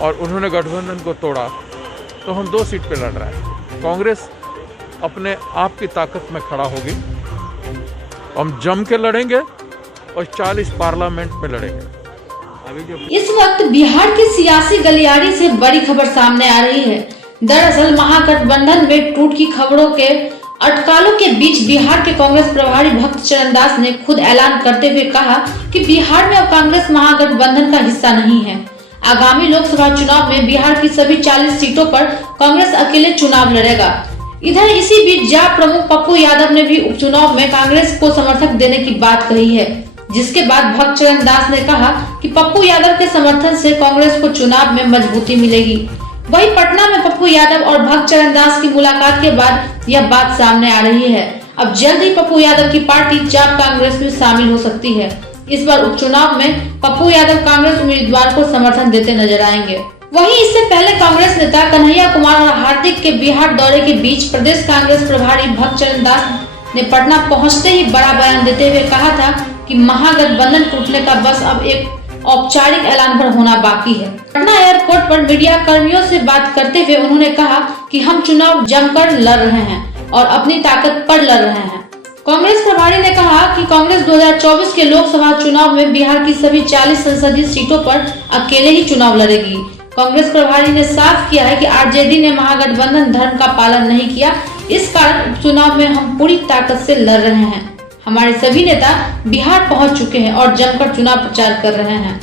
और उन्होंने गठबंधन को तोड़ा, तो हम 2 सीट पे लड़ रहे हैं। कांग्रेस अपने आप की ताकत में खड़ा होगी, हम जम के लड़ेंगे और 40 पार्लियामेंट में लड़ेंगे। इस वक्त बिहार की सियासी गलियारी से बड़ी खबर सामने आ रही है। दरअसल महागठबंधन में टूट की खबरों के अटकालों के बीच बिहार के कांग्रेस प्रभारी भक्त चरण दास ने खुद ऐलान करते हुए कहा कि बिहार में अब कांग्रेस महागठबंधन का हिस्सा नहीं है। आगामी लोकसभा चुनाव में बिहार की सभी 40 सीटों पर कांग्रेस अकेले चुनाव लड़ेगा। इधर इसी बीच जप प्रमुख पप्पू यादव ने भी उपचुनाव में कांग्रेस को समर्थन देने की बात कही है, जिसके बाद भक्त चरण दास ने कहा कि पप्पू यादव के समर्थन से कांग्रेस को चुनाव में मजबूती मिलेगी। वहीं पटना में पप्पू यादव और भक्त चरण दास की मुलाकात के बाद यह बात सामने आ रही है। अब जल्द ही पप्पू यादव की पार्टी जाप कांग्रेस में शामिल हो सकती है। इस बार उपचुनाव में पप्पू यादव कांग्रेस उम्मीदवार को समर्थन देते नजर आएंगे। वहीं इससे पहले कांग्रेस नेता कन्हैया कुमार और हार्दिक के बिहार दौरे के बीच प्रदेश कांग्रेस प्रभारी भक्त चरण दास ने पटना पहुंचते ही बड़ा बयान देते हुए कहा था कि महागठबंधन टूटने का बस अब एक औपचारिक ऐलान पर होना बाकी है। पटना एयरपोर्ट पर मीडिया कर्मियों से बात करते हुए उन्होंने कहा कि हम चुनाव जमकर लड़ रहे हैं और अपनी ताकत पर लड़ रहे हैं। कांग्रेस प्रभारी ने कहा कि कांग्रेस 2024 के लोकसभा चुनाव में बिहार की सभी 40 संसदीय सीटों पर अकेले ही चुनाव लड़ेगी। कांग्रेस प्रभारी ने साफ किया है कि आरजेडी ने महागठबंधन धर्म का पालन नहीं किया, इस कारण उपचुनाव में हम पूरी ताकत से लड़ रहे हैं। हमारे सभी नेता बिहार पहुंच चुके हैं और जमकर चुनाव प्रचार कर रहे हैं।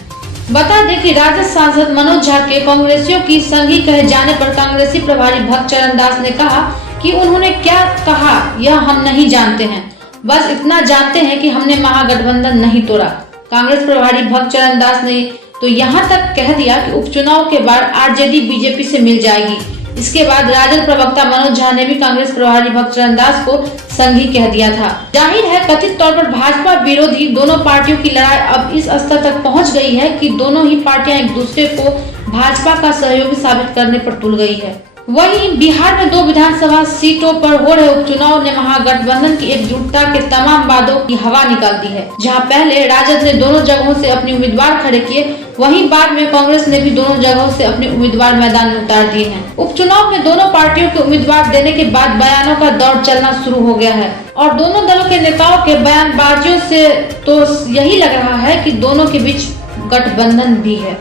बता दें कि राजद सांसद मनोज झा के कांग्रेसियों की संगी कहे जाने पर कांग्रेसी प्रभारी भक्त चरण दास ने कहा कि उन्होंने क्या कहा यह हम नहीं जानते हैं, बस इतना जानते हैं कि हमने महागठबंधन नहीं तोड़ा। कांग्रेस प्रभारी भक्त चरण दास ने तो यहाँ तक कह दिया कि उपचुनाव के बाद आरजेडी बीजेपी से मिल जाएगी। इसके बाद राजद प्रवक्ता मनोज झा ने भी कांग्रेस प्रभारी भक्त चरण दास को संघी कह दिया था। जाहिर है कथित तौर पर भाजपा विरोधी दोनों पार्टियों की लड़ाई अब इस स्तर तक पहुंच गई है कि दोनों ही पार्टियां एक दूसरे को भाजपा का सहयोगी साबित करने पर तुल गई है। वहीं बिहार में 2 विधानसभा सीटों पर हो रहे उपचुनाव ने महागठबंधन की एकजुटता के तमाम वादों की हवा निकाल दी है। जहां पहले राजद ने दोनों जगहों से अपने उम्मीदवार खड़े किए, वहीं बाद में कांग्रेस ने भी दोनों जगहों से अपने उम्मीदवार मैदान में उतार दिए हैं। उपचुनाव में दोनों पार्टियों के उम्मीदवार देने के बाद बयानों का दौर चलना शुरू हो गया है और दोनों दलों के नेताओं के बयानबाजियों से तो यही लग रहा है कि दोनों के बीच गठबंधन भी है।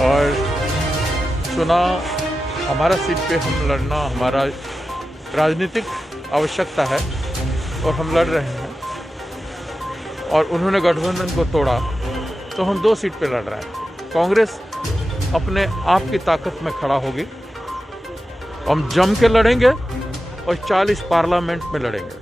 और चुनाव हमारा सीट पे हम लड़ना हमारा राजनीतिक आवश्यकता है और हम लड़ रहे हैं। और उन्होंने गठबंधन को तोड़ा, तो हम 2 सीट पे लड़ रहे हैं। कांग्रेस अपने आप की ताकत में खड़ा होगी, हम जम के लड़ेंगे और 40 पार्लियामेंट में लड़ेंगे।